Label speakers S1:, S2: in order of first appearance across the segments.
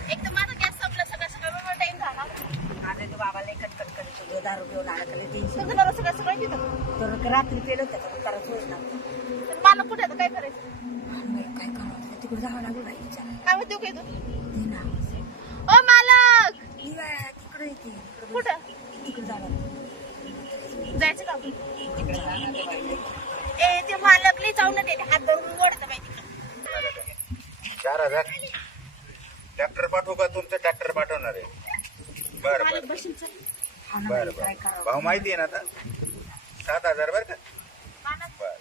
S1: एक तर माझा गॅस संपला सगळं सगळं टाइम झाला
S2: माझ्या जो बाबाला कटकट करत होतो दारू घेऊन आला तर टेन्शन
S1: तुझं बरं सगळं सगळं तिथं
S2: तर रात्री पेलो त्याचा त्याला सोय नव्हतं
S1: पण मला कुठे आता काय करायचं
S2: काय करावं तिकडे जावं लागलं नाही विचार
S1: काय म्हणते काय तू
S2: ते ना
S1: ओ मालक
S2: तिकडे येते
S1: कुठं
S2: तिकडे जावं
S1: जायचं का आपण?
S2: तिकडे जावं
S1: ए ते मालक लई जाऊन देते हात धरून ओढतं माहिती का
S3: 4000 ट्रॅक्टर पाठवू का तुमचं ट्रॅक्टर पाठवणार आहे बरं
S1: मालक
S3: बरं
S1: बशील चल
S3: बरं बरं भाव माहिती आहे ना आता 7000 बरं का
S1: मालक
S3: बरं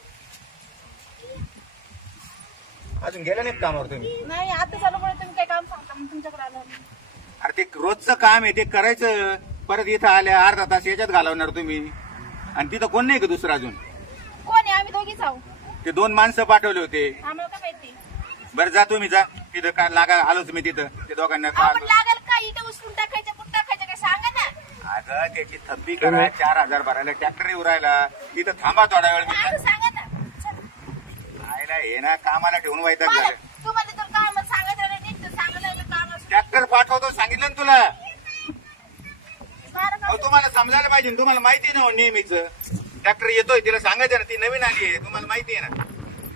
S3: अजून गेला नाही कामावर तुम्ही
S1: नाही आता चालू मुळे तुम्ही काय काम सांगता मग तुमच्याकडे आलो
S3: अरे ते रोजचं काम आहे ते करायचं परत इथं आल्या अर्धा तास याच्यात घालवणार तुम्ही आणि तिथं कोण नाही का दुसरं अजून
S1: कोण आहे आम्ही दोघीच आहो
S3: ते 2 माणसं पाठवले होते
S1: आम्हाला काय माहिती
S3: बरं जा तुम्ही जा तिथं काय लागा आलोच मी तिथं ते दोघांना
S1: आपण लागल का इथं उचलून टाकायचं कुठं टाकायचं काय सांगा ना
S3: अगं त्याची थप्पी करा 4000 भरायला ट्रॅक्टर येऊ राहिला तिथं थांबा थोडा वेळ
S1: माझं सांगा ना चल.
S3: आयला हे ना कामाला ठेवून व्हायचं
S1: मालक,
S3: झालं
S1: तुम्हाला तर काम सांगायचं नाही नीट तर सांगायला काम असं
S3: ट्रॅक्टर पाठवतो सांगितलं ना तुला
S1: मालक,
S3: अहो तुम्हाला समजायला पाहिजे ना, तुम्हाला माहिती आहे ना हो नेहमीच ट्रॅक्टर येतोय तिला सांगायचं ना ती नवीन आली आहे तुम्हाला माहिती आहे ना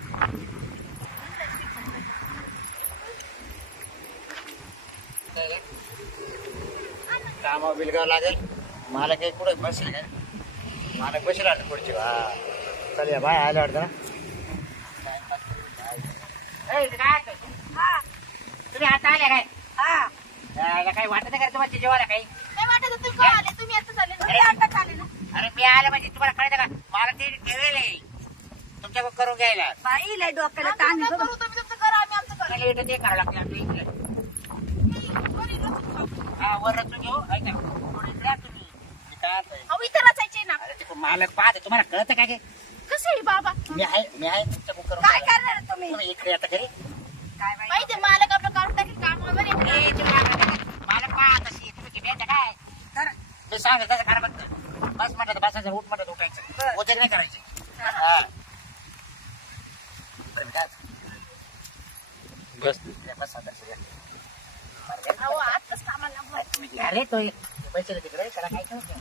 S4: कामा बिलगाव लागेल मला काही कुठे बसेल काय मला बसेल आता पुढची हा चल या बाय आलं वाटतं तुम्ही आता आल्या काय काही वाटत नाही का तुम्हाला जेवायला काही
S1: नाही वाटत होतं तुम्ही का आले तुम्ही आता चालले ना मी आता आले ना
S4: अरे मी आलं म्हणजे तुम्हाला कळतं का मला ते ठेवेल तुमच्याकडे करून घ्यायला
S2: बाई लय डोक्याला ताण
S1: आम्ही
S2: आहे
S1: करू तुम्ही तुमचं करा आम्ही आमचं करू
S4: त्याला इथं ते करावं लागतं आपल्या इकडे हा वर रचून घेऊ ऐका थोडं इकडे या तुम्ही मी काय आणतोय?
S1: अहो इथं रचायचे ना
S4: अरे ते मालक पाहते तुम्हाला कळतं का ते
S1: कसं आहे बाबा
S4: मी आहे तुमच्याकडे करून
S2: काय
S4: घ्यायला.
S2: करणार तुम्ही
S4: तुम्ही इकडे आता घरी
S2: काय बाई
S1: माहिती मालक आपलं काढून टाकेल कामावर आहे.
S4: ए, तुम्ही मला पाहा तशी तुम्ही किती येतं काय
S2: तर
S4: मी सांगत तसं करा बघ बस म्हणतात बसायचं उठ म्हणतात उठायचं उद्या नाही करायचे हा बरं, काय? बस आता सगळं.
S1: अहो आताच कामाला लागलो.
S4: तुम्ही घ्या रे तो पैसे तिकडे त्याला काय करू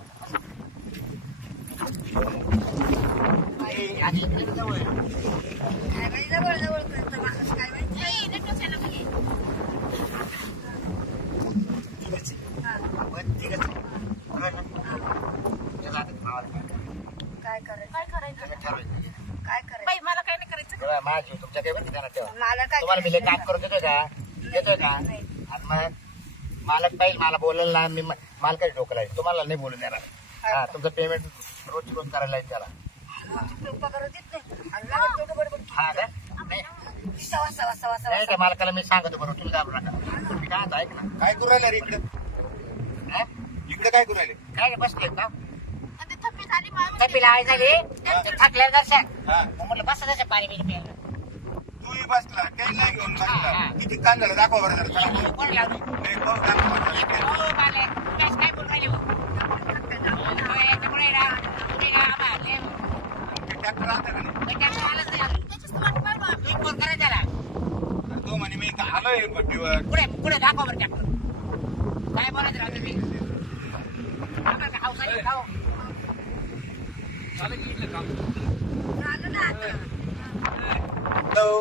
S4: आधी इकडे जवळ
S2: काय बाई जवळ जवळ करतं माणूस काय बाई
S1: नाही, नाही टोचायला पाहिजे.
S4: ठीकच आपण ठीकच
S2: काय करायचं
S1: काय करायचं
S4: ठरवायचं
S2: काय करायचं
S1: बाई मला काय नाही करायचं
S4: तेव्हा माझी तुमच्या काही बघ ठेवा
S2: मला काय
S4: तुम्हाला मी लय काम करून देतोय का आणि मग मालक पाहिजे मला बोलायला ना मी मालकाची डोकं लागेल तुम्हाला नाही बोलून देणार हा तुमचं पेमेंट रोज रोज करायला लागेल त्याला
S2: पगार देत नाही आणि लागत तेवढं बडबड
S4: हा का नाही
S2: सवा सवा सवा सवा
S4: नाही त्या मालकाला मी सांगतो बरोबर तुम्ही घाबरू नका तुम्ही काय आता ऐक ना
S3: काय करू राहिले रे इकडं
S4: हा?
S3: इकडं काय करू राहिले
S4: काय बसले का
S1: आणि ते थप्पी झाली मारून
S4: कपिला आहे झाली ते थकल्या दर्शक
S3: हा
S4: मग म्हटलं बस तसं पाणी बिणी प्यायला
S3: तूही बसला काही नाही घेऊन
S4: हा.
S3: बसला किती कान झालं दाखवा बरं जरा चला.
S4: कोण लावलं
S3: नाही, पाहू दाखवा बरं.
S4: हो मालक तुम्ही असं काय बोलून राहिले हो? हो, याच्यामुळे ना, तुम्ही ना आम्हाला लय-
S3: ते ट्रॅक्टर आता का नाही
S4: लय जास्त आलंच नाही अजून.
S1: त्याच्याच तर वाट पाहू आम्ही.
S4: तुम्ही फोन करा त्याला
S3: अरे तो म्हणे मी इथं आलोय पट्टीवर
S4: पुढे दाखवा बरं ट्रॅक्टर काय बोलायचं राव तुम्ही आम्हाला काय हाऊस आहे खाऊ
S2: झालं ना आता
S3: हॅलो.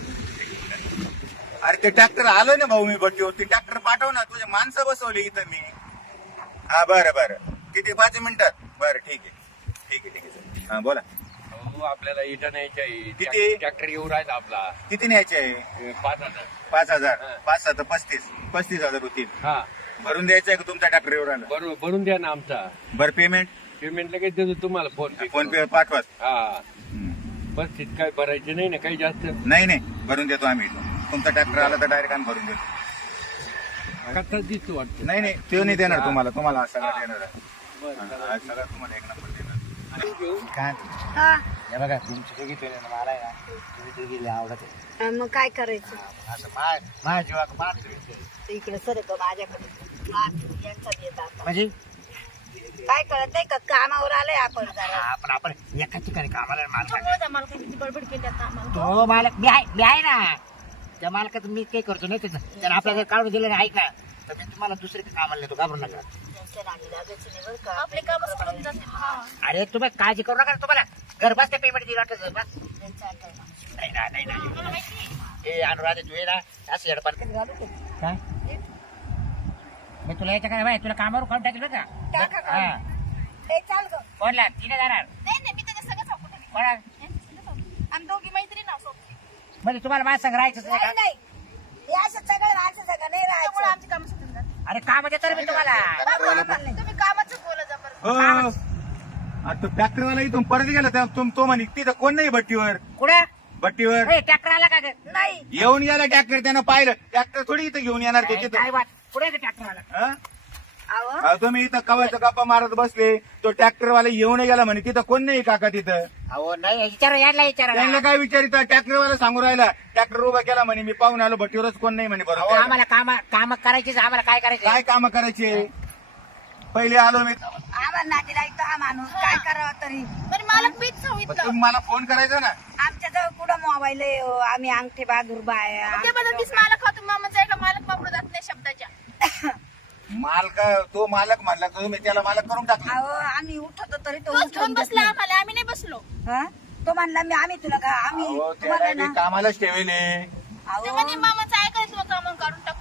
S3: अरे ते ट्रॅक्टर आलोय ना भाऊ मी पट्टीवर ते ट्रॅक्टर पाठव ना तुझे माणसं बसवली इथं मी हा बरं बरं किती 5 मिनिटात बरं ठीक आहे हा बोला
S5: हो आपल्याला इथं न्यायचं आहे
S3: किती?
S5: ट्रॅक्टर येऊ राहिला आपला
S3: किती न्यायचे आहे
S5: 5,000
S3: 5,000
S5: हा.
S3: 5 35,000 होतील
S5: हा
S3: भरून द्यायचं आहे का तुमचा ट्रॅक्टर एवढा आला
S5: बरोबर भरून द्या ना आमचा
S3: बरं पेमेंट
S5: पेमेंट लगेच देतो तुम्हाला
S3: फोन पे पाठवा
S5: हा बस तिथं काय भरायचं नाही ना काही जास्त
S3: नाही भरून देतो आम्ही तुमचा ट्रॅक्टर आला तर डायरेक्ट आम्ही भरून देतो
S5: कसा दिसतो वाटतं
S3: नाही ते नाही देणार तुम्हाला सगळं देणार आहे.
S5: बरं, चला.
S3: हा, सगळं तुम्हाला एक नंबर देणार
S5: घेऊ.
S4: काय
S2: हा
S4: हे बघा तुमची दोघी पेले ना मला आहे ना तुम्ही दोघी लय आवडत आहे.
S2: मग काय करायचं
S4: असं माझ्या जीवाक मारतो
S2: इकडे सरक माझ्याकडे यांचा येत आता
S4: म्हणजे
S2: काय कळत नाही का कामावर आलोय आपण जरा
S4: आपण एका ठिकाणी कामाला मालक
S1: त्यामुळे त्या मालकाने किती बडबड केली आता आम्हाला
S4: तो मालक मी आहे ना त्या मालकाचं मी काही करतो नाही त्यानं आपल्याला काढून दिलं नाही ऐक ना तर मी तुम्हाला दुसरे कामाला नेतो घाबरू नका
S2: त्यांच्या नादी लागायचं नाही बरं का.
S1: आपले काम सोडून जाते हा.
S4: अरे तुम्ही काळजी करू नका तुम्हाला घर बसते पेमेंट दिलं वाटतं बस
S2: लय चालतंय माणूस.
S4: नाही ना नाही ना
S1: मला माहिती आहे.
S4: ए अनुराधे तू ये ना असं येडपान कधी घालू ते काय मी तुला याच्या काय बाय तुला कामावर काढून टाकेल बरं
S2: टाका
S4: का
S2: का?
S4: हा
S2: लय चाल गं.
S4: कोणला तिने जाणार
S1: नाही नाही मी त्याच्या सगळं सांगू ठेवले.
S4: कोणा
S1: आम्ही दोघी मैत्रीण आहोत.
S4: म्हणजे तुम्हाला माझं संग राहायचंच नाही
S2: नाही
S4: का
S2: नाही हे असं सगळं माझं सगळं नाही
S1: त्यामुळे
S2: राहायचं.
S1: आमची कामं सुटून जातात.
S4: अरे काम देतो रे मी तुम्हाला
S2: बाबा, आम्हाला नाही.
S1: तुम्ही कामाचं बोला जा बरं.
S3: हो आता तो ट्रॅक्टरवाला इथून परत गेला त्या तो म्हणे तिथं कोण नाही भट्टीवर
S4: कुठे
S3: भट्टीवर
S4: ट्रॅक्टर आला का ग?
S2: नाही
S3: येऊन गेला ट्रॅक्टर त्यानं पाहिलं ट्रॅक्टर थोडी इथं घेऊन येणार त्याची
S4: काय बात कुठे ट्रॅक्टर आला
S3: हा
S2: अहो
S3: अहो, तुम्ही इथं कवायचं गप्पा मारत बसले तो ट्रॅक्टरवाला येऊन गेला म्हणे तिथं कोण नाही काका तिथं
S4: अहो नाही विचारा यायला
S3: त्यांना
S4: विचारा
S3: काय विचारित ट्रॅक्टरवाला सांगू राहिला ट्रॅक्टर उभा केला म्हणे मी पाहून आलो भट्टीवरच कोण नाही म्हणे
S4: अहो
S3: बरोबर
S4: आम्हाला काम करायचीच आम्हाला काय करायचं
S3: काय काम करायचे पहिले आलो मी
S2: आम्हाला नादी लागतो हा माणूस काय करावं तरी.
S1: बरं मालक मीच
S3: मग
S1: सांगितलं.
S3: तुम्ही मला फोन करायचा ना
S2: आमच्या जवळ कुठं मोबाईल आहे हो. आम्ही अंगठे बहादूर बाय
S1: ते बदल मीच मालक होतो मामाचा आहे का मालक वापरू जात नाही शब्दाच्या.
S3: मालक तो मालक म्हणला तर तुम्ही त्याला मालक करून टाकला
S2: अहो आम्ही उठतो तरी तो
S1: तोच
S2: उठून
S1: घेऊन
S2: देत
S1: बसला
S2: नाही.
S1: आम्हाला आम्ही नाही बसलो.
S2: हा? तो म्हणला मी आम्ही तुला का आम्ही
S3: अहो,
S2: तुम्हाला
S3: त्याला
S2: ना
S3: मी कामालाच ठेवले
S1: ते
S2: अहो
S1: म्हणे मामाचं ऐकायला तुला कामं काढून टाकू.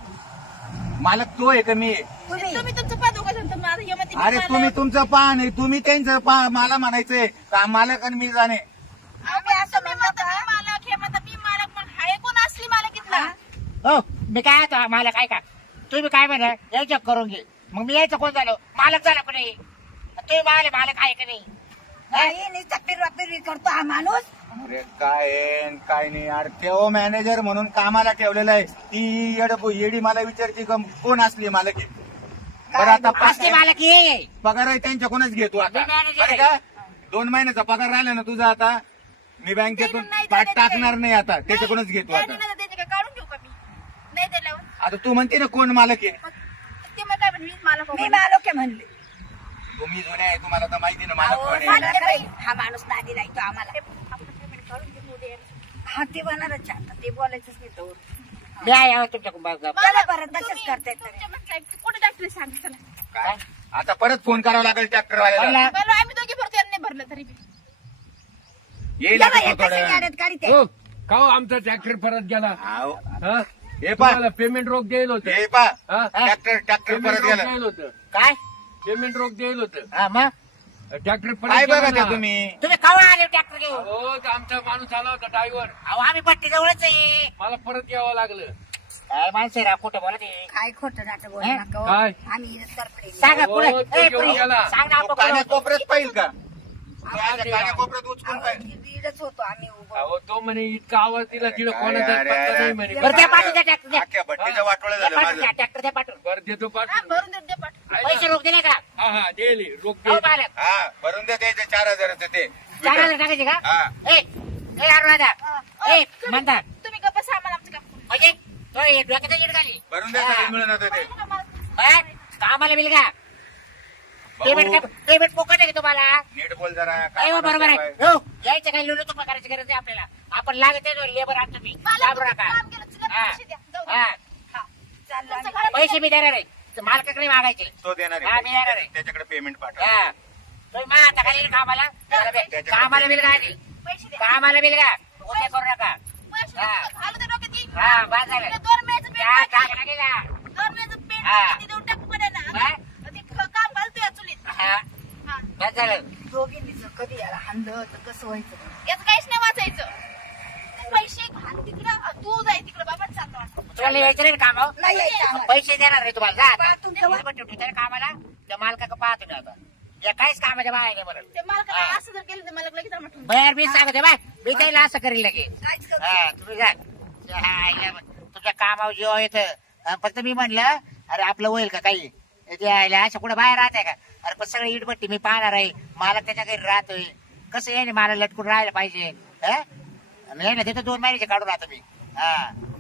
S3: मालक तो आहे का मी
S2: तुम्ही
S1: तुम्ही तुमचं पाहतो का सांगतो माझं हे म्हणते
S3: अरे
S1: मी
S3: तुम्ही
S1: मालक.
S3: तुमचं पहा नाही तुम्ही त्यांचं पहा मला म्हणायचंय का मालक आणि मी जाणे
S2: आम्ही असं
S1: तुम्ही
S2: म्हणतो
S1: म्हणता
S2: का?
S1: मी मालक हे म्हणता मी मालक पण हाय कोण असली मालक इथला.
S2: हा?
S4: हो मी काय आता मला काय का तुम्ही काय म्हणा यायचं करून घे मग मी यायचं कोण झालो मालक झाला पण नाही तुम्ही मालक आहे का नाही
S2: नाही नुसतं फिरवा करतो हा माणूस.
S3: अरे काय आहे न काय नाही अरे तेव्हा मॅनेजर म्हणून कामाला ठेवलेला आहे ती येडी मला विचारते का कोण असली मालक आहे? बरं आता
S4: असते मालक ये
S3: पगार आहे त्यांच्याकडूनच घेतो आता
S4: मी manager
S3: बरं
S4: आहे.
S3: का 2 महिन्याचा पगार राहिला ना तुझा आता मी बँकेतून पाठ टाकणार नाही आता त्याच्याकडूनच घेतो
S1: नाही,
S3: आता
S1: नाही, त्याचे काय काढून घेऊ का मी नाही दिल्यावर
S3: आता तू म्हणते ना कोण मालक आहे
S1: मग ते मग काय म्हणून मीच मालक
S2: मी मालोके म्हणले.
S3: तुम्ही जुने आहे तुम्हाला तर माहिती ना मालक
S2: अहो,
S3: कोण आहे
S2: मला खरंय, हा माणूस नादी लागतो आम्हाला.
S1: आपण पेमेंट काढून घेऊ उद्या.
S2: हा ते बनणारच आहे आता ते बोलायचंच नाही तो.
S4: मी आहे तुमच्या
S2: चला बरं तसंच
S1: तुम्ही-
S2: करतायत तरी.
S1: तुमच्या म्हणताय, कुठे डॉक्टर सांग चला.
S3: काय आता परत फोन करावा लागेल ट्रॅक्टरवाल्याला
S4: बोला.
S1: बरं आम्ही दोघे भरतो यांनी भरलं तरी बी.
S3: येईल
S2: चला,
S3: आता
S2: हे
S3: थोड्या
S2: कसे
S3: वेळाने.
S2: गाड्यात काढीते?
S5: हो का हो आमचा ट्रॅक्टर परत गेला
S3: हाव.
S5: हा
S3: हे पा
S5: तुम्हाला पेमेंट रोख द्यायला होतं
S3: हे पा
S5: हा?
S3: ट्रॅक्टर
S5: पेमेंट
S3: परत
S5: रोख
S3: गेला
S5: द्यायला होतं
S4: काय
S5: पेमेंट रोख द्यायला होतं
S4: हा मग
S5: ट्रॅक्टर परत
S3: काय
S5: गेला
S3: बघा
S5: ना.
S3: ते तुम्ही
S4: तुम्ही कवा आले ट्रॅक्टर घेऊन
S5: हो तर आमचा माणूस आला होता ड्रायव्हर
S4: अहो आम्ही पट्टी जवळच आहे
S5: मला परत यावं लागलं
S4: काय माणसं आहे रा खोटं बोला ते
S2: काय खोटं नाटक बोलू
S4: हे?
S2: नका हो.
S5: काय?
S2: आम्ही सरपडे
S4: सांगा
S5: हो,
S4: पुढे
S5: तो
S4: ए,
S5: घेऊन
S4: पुढे.
S5: गेला.
S4: सांग ना
S3: तो
S4: आपण
S3: कान्याकोपऱ्यात पाहिजे का तो आता कान्याकोपऱ्यात उचकून पाहिजे
S2: दीडच होतो आम्ही उभं.
S5: अहो तो म्हणे इतका आवाज दिला तिला
S3: काय
S5: कोणाचा
S3: अरे,
S5: पत्ता
S3: अरे.
S5: नाही म्हणे
S4: बरं त्या पाठवून द्या ट्रॅक्टर द्या
S3: अख्ख्या भट्टीचं वाटोळं झालं माझं
S4: ट्रॅक्टर द्या पाठवून
S5: बरं देतो
S1: हा
S5: पाठवून
S1: भरून दे पाठ.
S4: पैसे रोख दिले का
S5: हा हा देली रोख
S4: हो
S5: दे
S4: मालक
S3: हा भरून द्या त्याचे 4,000 ते
S4: 4,000 टाकायचे का
S3: हा.
S4: ए अनुराधा
S1: हा.
S4: ए म्हणता
S1: तुम्ही गप्पा सामान आमचं काम करू.
S4: म्हणजे तो हे डोक्याचा लीड घाली
S3: भरून द्या सगळे मिळून आता ते
S1: बरं का मला?
S4: हा? कामाला बिल का पेमेंट मोकट आहे का तुम्हाला
S3: नीट बोल जरा
S4: नाही हो, बरोबर आहे हो यायचं काही लुलू तुम्हाला करायची गरज आहे आपल्याला आपण लागत आहे लेबर आहात तुम्ही
S1: मला
S4: घाबरू नका
S1: काम केलं तुला
S4: हा.
S1: पैसे द्या जाऊ दे.
S4: हा.
S1: हा.
S2: चाललो
S1: तुमचं
S2: आम्ही.
S1: घरात
S4: पैसे मी देणार आहे मालकाकडे मागायचे
S3: तो देणार
S4: हा, मी देणार आहे.
S3: आहे त्याच्याकडे पेमेंट पाठवा
S4: हा तुम्ही मा आता खाली कामाला कामाला बिल का
S1: पैसे द्या.
S4: कामाला बिल का उद्या करू नका
S1: पैसे
S4: हा.
S1: द्या. घालू दे डोक्यात ती.
S4: हा बाद झालं
S1: तुला 2 महिन्याचं पेट
S4: या,
S1: बाकी
S4: टाक
S1: आहे.
S4: लागेल का?
S1: 2 महिन्याचं पेट
S4: हा.
S1: बाकी, ते देऊन टाकू कडे ना.
S4: हा.
S1: ते काम घालतोय चुलीत.
S4: हा
S1: हा.
S4: बाद झालं
S2: दोघींनी जर कधी याला हाणलं तर कसं व्हायचं?
S1: याचं काहीच नाही वाचायचं. ते पैसे घाल तिकडं तू जाय तिकडं बाबा चालतो वाटतं.
S4: तुम्हाला यायचं नाही ना कामावर
S2: नाही यायचं आम्हाला.
S4: पैसे देणार नाही तुम्हाला जा
S2: पहा
S4: आता.
S2: तुमचं वा-
S4: पण ठेवतो त्याला कामाला त्या मालकाकडे पाहतो मी आता या काहीच कामाच्या बाहेर नाही बरं
S1: ते मालकाला
S4: हा.
S1: असं जर केलं तर मला लगेच आम्हाला
S4: बाहेर मी सांगते बाय मी त्याला असं करेल लगे
S2: काहीच करू
S4: हा तुम्ही जा हा, या मग. तुमच्या कामावर जेव्हा येतं फक्त मी म्हणलं अरे आपलं होईल का काही ते यायला असं कुठं बाहेर राहते का अरे पण सगळं इटभट्टी मी पाहणार आहे मला त्याच्या घरी राहतोय कसं आहे मला लटकून राहायला पाहिजे हा आणि यायला तिथं 2 महिन्याचे काढून राहतो मी हा